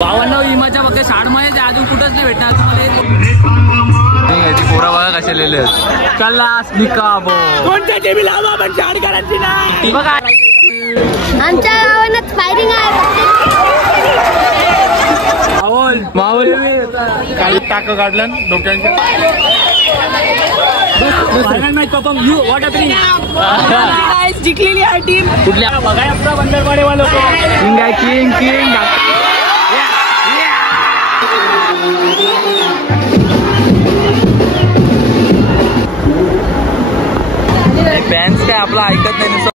भावांना विमाच्या फक्त शाळमध्ये ते अजून कुठंच नाही भेटणार तुम्हाला. पोरा बघा कसे लिहिले कल्लास निकाबो कोणत्या टीव्ही लावा पण शाळ करायची नाही बघा. आमच्या गावात फायरिंग आहे. माहोल काही टाक काढलं डोक्यांच्या जिंकलेली आहे टीम कुठल्या बघा आपला बंदरवाडेवाला किंग आहे किंग किंग. फॅन्स काय आपला ऐकत नाही.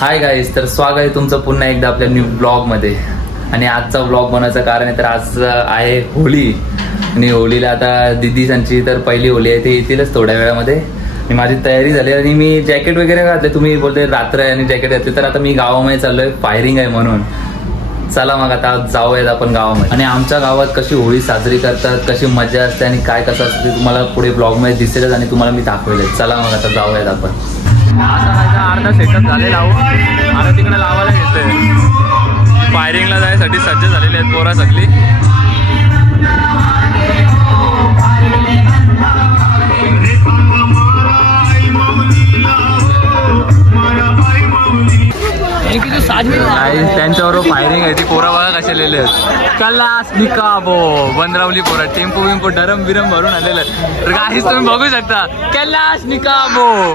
हाय गाईज, तर स्वागत आहे तुमचं पुन्हा एकदा आपल्या न्यू ब्लॉग मध्ये. आणि आजचा ब्लॉग बनवायचं कारण आहे तर आज आहे होळी आणि होळीला आता दिदीसांची तर पहिली होळी आहे, ते येतीलच थोड्या वेळामध्ये. आणि माझी तयारी झाली आणि मी जॅकेट वगैरे घातले. तुम्ही बोलते रात्र आहे आणि जॅकेट घातले, तर आता मी गावामध्ये चाललोय, फायरिंग आहे म्हणून. चला मग आता जाऊयात आपण गावामध्ये. आणि आमच्या गावात कशी होळी साजरी करतात, कशी मजा असते आणि काय कसं असते ते तुम्हाला पुढे ब्लॉगमध्ये दिसेलच आणि तुम्हाला मी दाखवेल. चला मग आता जाऊयात आपण. अर्धा सेटअप झालेला आता तिकडे लावायला घेतोय. फायरिंगला जायसाठी सज्ज झालेले आहेत पोरा सगळी. त्यांच्याबरोबर फायरिंग आहे ती पोरा बघा कसे लिहिले आहेत. कल्लास निकाबो बंदरावली पोरा टेम्पो विम्पो डरम बिरम भरून आलेलं आहे. तर काहीच तुम्ही बघू शकता कल्लास निकाबो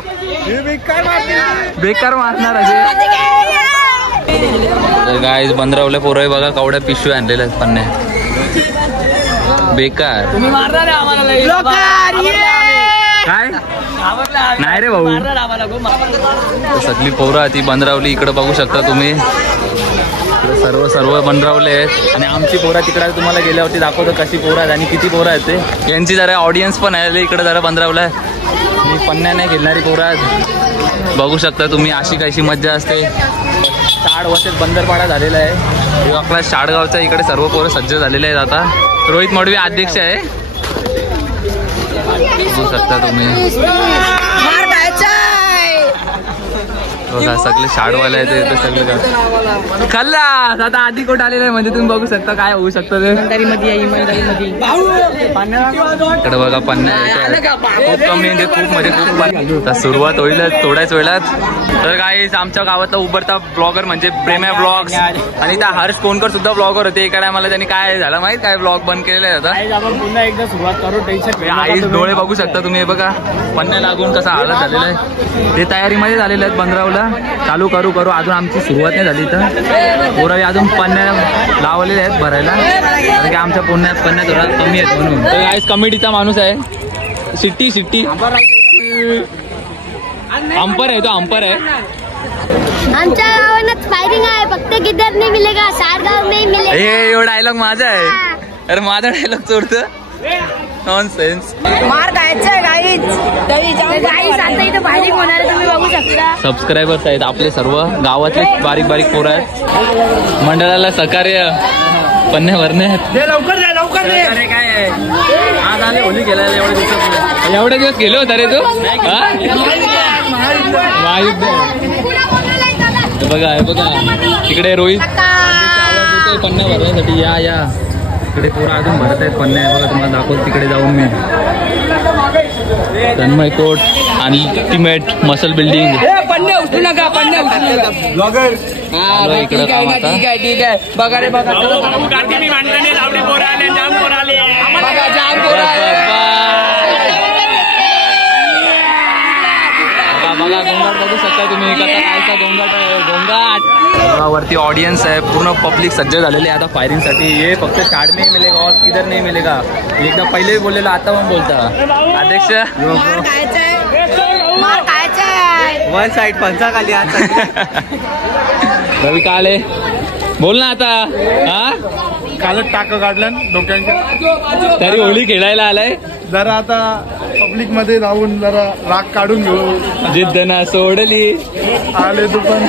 बेकार मारणार आहे. तर गाईज बंदरावल्या पोरं बघा कवड्या पिशव्या आणलेल्या आहेत पन्ने बेकार. काय नाही रे भाऊ, सगळी पोरं ती बंदरावली इकडे बघू शकता तुम्ही. सर्व बंदरावले आहेत आणि आमची पोरा तिकडे तुम्हाला गेल्यावरती दाखवतो कशी पोरं आहेत आणि किती पोरं आहेत ते. यांची जरा ऑडियन्स पण आहे इकडे जरा बंदरावला. मी पन्न्या नाही खेळणारी पोरं आहेत बघू शकता तुम्ही. अशी कशी मज्जा असते. 4 वर्षात बंदरपाडा झालेला आहे. आपला शाळगावचा इकडे सर्व पोरं सज्ज झालेले आहेत. आता रोहित मडवी अध्यक्ष आहे बघू शकता तुम्ही. बघा सगळे शाळवाले आहेत ते सगळे खल्लास. आता आधी कोट आलेलं आहे म्हणजे तुम्ही बघू शकता काय होऊ शकतं ते. इकडे बघा पन्न्या खूप कमी म्हणजे खूप म्हणजे खूप सुरुवात होईल थोड्याच वेळात. तर काय आमच्या गावातला उभरता ब्लॉगर म्हणजे प्रेम्या ब्लॉग्स आणि त्या हर्ष कोणकर सुद्धा ब्लॉगर होते. एका टायमाला त्यांनी काय झालं माहित काय ब्लॉग बंद केलेला होता. पुन्हा एकदा सुरुवात करू. टेन्शन आई डोळे बघू शकता तुम्ही. हे बघा पन्न्या लागून कसा हालत झालेला आहे. ते तयारीमध्ये झालेले आहेत बंदरावला. चालू करू अजून आमची सुरुवात नाही झाली. तर पोरावी अजून पन्न्या लावलेले आहेत भरायला कारण की आमच्या पन्न्या थोडा कमी आहेत म्हणून. तर गाईस कमिटीचा माणूस आहे. सिट्टी अंपर आहे तो अंपर आहे. आमच्या गावात फायरिंग आहे. फक्त किधर नाही मिलेगा, शाळगाव नाही मिलेगा. हे डायलॉग माझा आहे. अरे माझा डायलॉग चोरतो नॉनसेन्स. मार खायचं गाईज. आता इथं फायरिंग होणार आहे तुम्ही बघू शकता. सबस्क्रायबर्स आहेत आपले सर्व गावातले बारीक बारीक पोरं आहेत. मंडळाला सहकार्य पन्न्या भरणे लवकर काय आज आले होली गेला एवढे दिवस गेलो होता रे तू. बघा तिकडे रोहित पन्न्या भरण्यासाठी या इकडे पोरं अजून भरत आहेत पन्न्या. बघा तुम्हाला दाखवतो तिकडे जाऊन मी. तन्मय कोट आणि अल्टिमेट मसल बिल्डिंग पन्न्या उचलू नका ब्लॉगर. इकडे काम आता ठीक आहे बघा रे बघा. बघा गोंगाट बघू शकता तुम्ही कसा कायचा गोंगाट आहे. गोंगाट वरती ऑडियन्स आहे पूर्ण पब्लिक सज्ज झालेली आहे आता फायरिंग साठी. हे फक्त शाळ नाही मिलेगा और किधर नाही मिलेगा. एकदा पहिले बोललेला आता पण बोलता अध्यक्ष. वन साइड पंचा खाली रवी काळे बोल ना आता. हा कालच टाक काढलं डोक्यांच्या. तरी होळी खेळायला आलाय. जरा आता पब्लिक मध्ये जाऊन जरा राग काढून घेऊ. जिद्द ना सोडली आले तू पण.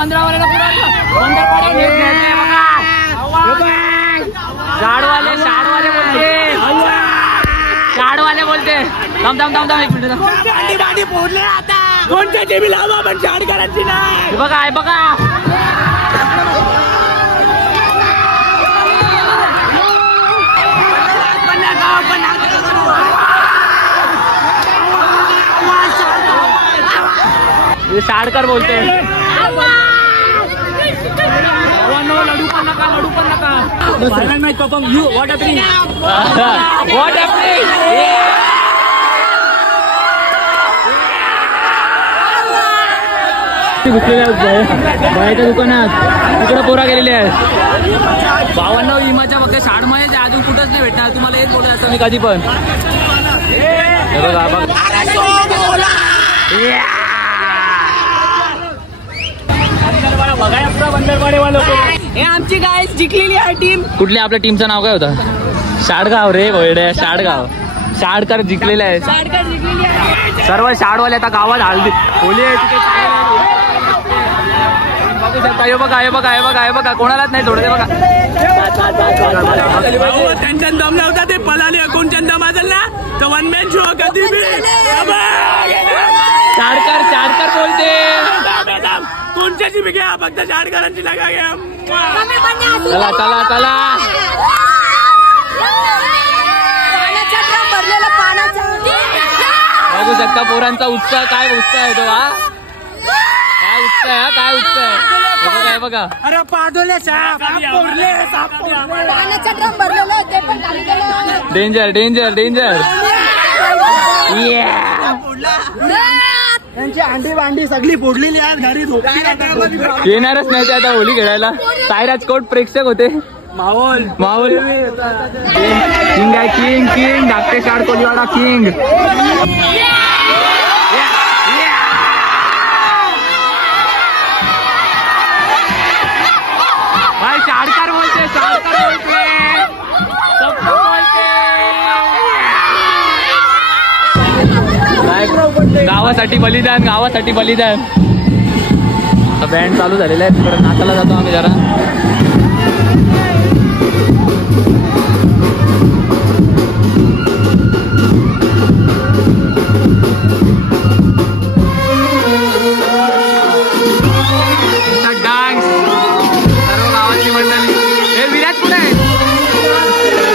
15 वाले बोलते थांब एक मिनिट बघा आहे बघा शाडकर बोलते लडू पण नका व्हॉट बाहेरच्या दुकानात तिकडे पोरा गेलेले आहेत 52 इमाच्या फक्त शाडमय अजून कुठंच नाही भेटणार तुम्हाला हेच बोलत असं मी कधी पण हे आमची गाय जिंकलेली आहे टीम. कुठली आपल्या टीमचं नाव काय होतं शाडगाव रे भोयडे शाडगाव शाडकर जिंकलेले आहे सर्व शाडवाले आता गावात हळदी होली आहे तिथे बघू शकता हे बघा कोणालाच नाही थोडं बघा त्यांच्या दम नव्हता ते पलाले अकोणच्या दम असेल ना तर वन मॅन शो कधी शाडकर बोलते तुमच्याची बी घ्या फक्त शाडकरांची नका घ्या चला बघू शकता पोरांचा उत्साह काय उत्साह आहे तो काय उत्साह आहे बघा अरे पाडोले डेंजर त्यांची अंडी बांडी सगळी फोडलेली आज घरी येणारच नाही ते आता होली खेळायला सायराजकोट प्रेक्षक होते माहोल किंग आहे किंग धाकटे शाड कोलीवाडा किंग भाई शाडकर बोलते गावासाठी बलिदान बँड चालू झालेला आहे तिकडे नाचायला जातो आम्ही जरा डान्स सर्व गावाची मंडळी हे विराज कुठे आहे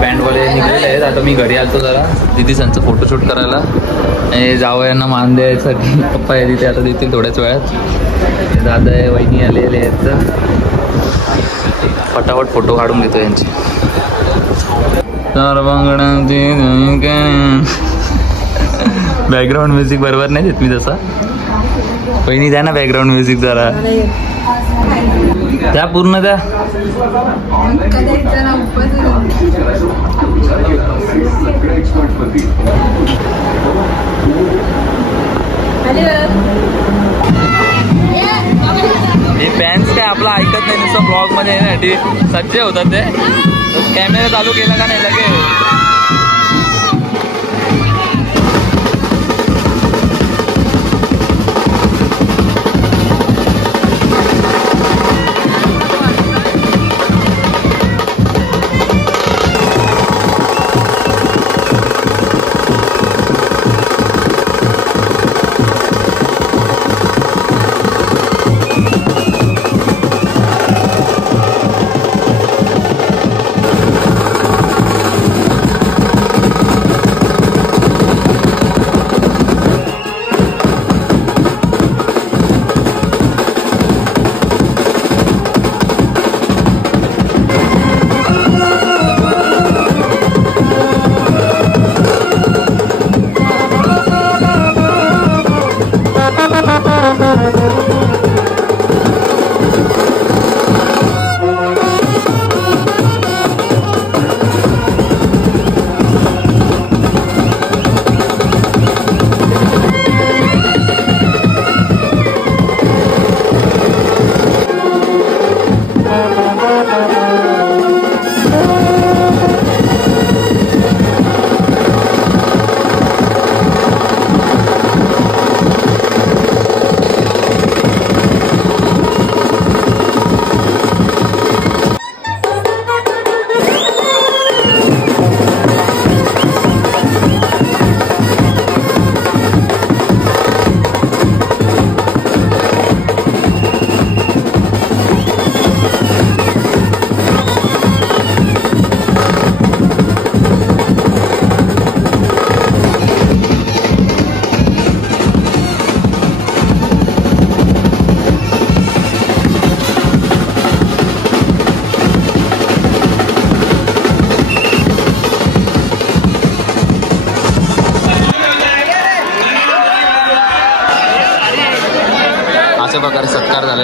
बँडवाले निघालेले आहेत आता मी घरी आलतो जरा दिदीसांचं फोटोशूट करायला आणि जावयांना मान द्यायसाठी पप्पा आहे तिथे आता देतील थोड्याच वेळात दादा आहे वहिनी आलेले आहेत फटाफट फोटो काढून घेतो यांचे बॅकग्राऊंड म्युझिक बरोबर नाही देत मी तसा वहिनी द्या ना बॅकग्राऊंड म्युझिक जरा त्या पूर्ण द्या हे फॅन्स काय आपला ऐकत नाही नुसतं ब्लॉग मध्ये ना सज्ज होतात ते कॅमेरा चालू केला का नाही लगेच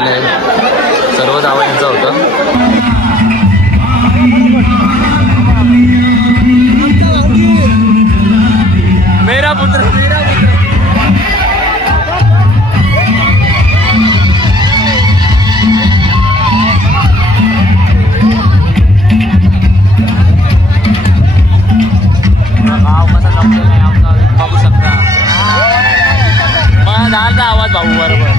आलेलं आहे, सर्व जावयांचं होतं. मेरा पुत्र मेरा पुत्र. गाव कसा जमलेला आहे आमचा बघू शकता. मला झाला आवाज भाऊ बरोबर.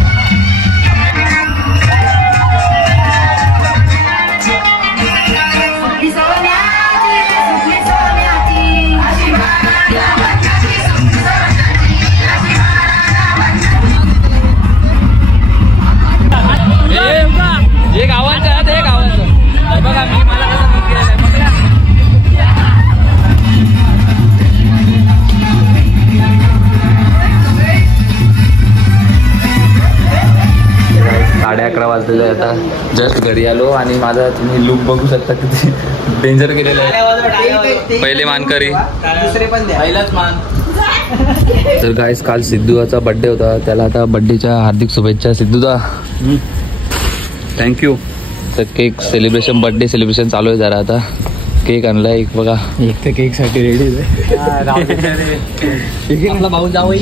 एक आवाज आहे, एक आवाज बघा. मी मला कसं दूध केलेलं आहे बघा. साडे 11 वाजलेले आता. जस्ट घरी आलो आणि माझा तुम्ही लुक बघू शकता किती डेंजर केलेलं आहे. पहिले मानकरी पहिलाच मान. तर गाईस काल सिद्धूचा बर्थडे होता, त्याला आता बर्थडेच्या हार्दिक शुभेच्छा सिद्धूदा. थँक्यू. तर केक सेलिब्रेशन, बर्थडे सेलिब्रेशन चालू आहे जरा. आता केक आणलाय एक बघा. एक तर केक साठी रेडी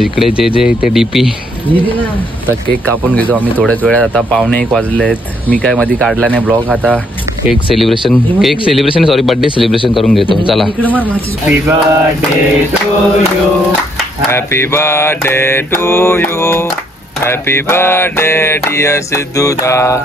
इकडे जे जे इथे डीपी. तर केक कापून घेतो आम्ही थोड्याच वेळात. आता 1:15 वाजले आहेत. मी काय मध्ये काढला नाही ब्लॉग. आता cake celebration sorry birthday celebration करून घेतो. चला. Happy birthday to you, happy birthday dear सिद्धूदा.